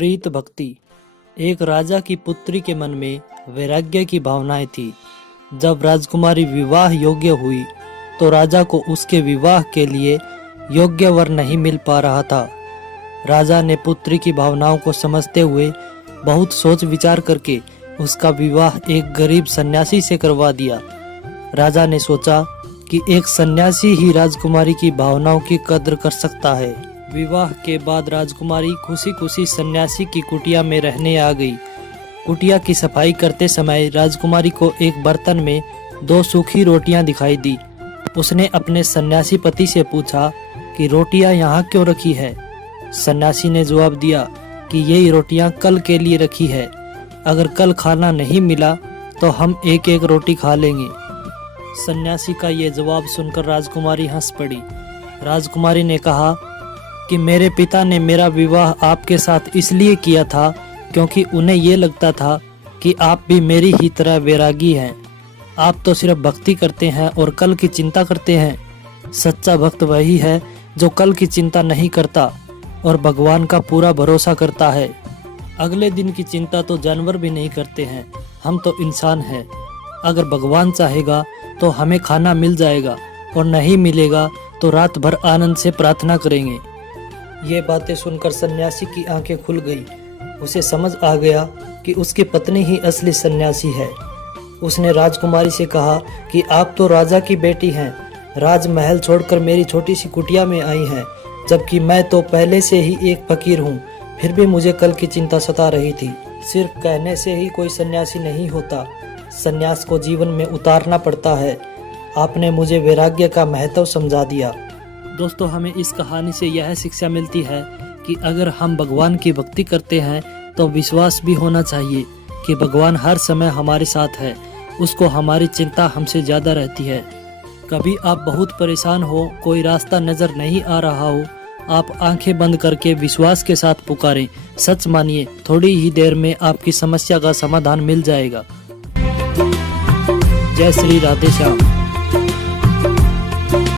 प्रीत भक्ति। एक राजा की पुत्री के मन में वैराग्य की भावनाएं थी। जब राजकुमारी विवाह योग्य हुई तो राजा को उसके विवाह के लिए योग्य वर नहीं मिल पा रहा था। राजा ने पुत्री की भावनाओं को समझते हुए बहुत सोच विचार करके उसका विवाह एक गरीब सन्यासी से करवा दिया। राजा ने सोचा कि एक सन्यासी ही राजकुमारी की भावनाओं की कद्र कर सकता है। विवाह के बाद राजकुमारी खुशी खुशी सन्यासी की कुटिया में रहने आ गई। कुटिया की सफाई करते समय राजकुमारी को एक बर्तन में 2 सूखी रोटियां दिखाई दी। उसने अपने सन्यासी पति से पूछा कि रोटियां यहाँ क्यों रखी है। सन्यासी ने जवाब दिया कि यही रोटियां कल के लिए रखी है, अगर कल खाना नहीं मिला तो हम एक एक रोटी खा लेंगे। सन्यासी का ये जवाब सुनकर राजकुमारी हंस पड़ी। राजकुमारी ने कहा कि मेरे पिता ने मेरा विवाह आपके साथ इसलिए किया था क्योंकि उन्हें ये लगता था कि आप भी मेरी ही तरह वैरागी हैं। आप तो सिर्फ भक्ति करते हैं और कल की चिंता करते हैं। सच्चा भक्त वही है जो कल की चिंता नहीं करता और भगवान का पूरा भरोसा करता है। अगले दिन की चिंता तो जानवर भी नहीं करते हैं, हम तो इंसान हैं। अगर भगवान चाहेगा तो हमें खाना मिल जाएगा और नहीं मिलेगा तो रात भर आनंद से प्रार्थना करेंगे। ये बातें सुनकर सन्यासी की आंखें खुल गई। उसे समझ आ गया कि उसकी पत्नी ही असली सन्यासी है। उसने राजकुमारी से कहा कि आप तो राजा की बेटी हैं, राजमहल छोड़कर मेरी छोटी सी कुटिया में आई हैं, जबकि मैं तो पहले से ही एक फकीर हूँ। फिर भी मुझे कल की चिंता सता रही थी। सिर्फ कहने से ही कोई सन्यासी नहीं होता, सन्यास को जीवन में उतारना पड़ता है। आपने मुझे वैराग्य का महत्व समझा दिया। दोस्तों, हमें इस कहानी से यह शिक्षा मिलती है कि अगर हम भगवान की भक्ति करते हैं तो विश्वास भी होना चाहिए कि भगवान हर समय हमारे साथ है। उसको हमारी चिंता हमसे ज़्यादा रहती है। कभी आप बहुत परेशान हो, कोई रास्ता नज़र नहीं आ रहा हो, आप आंखें बंद करके विश्वास के साथ पुकारें। सच मानिए, थोड़ी ही देर में आपकी समस्या का समाधान मिल जाएगा। जय श्री राधे श्याम।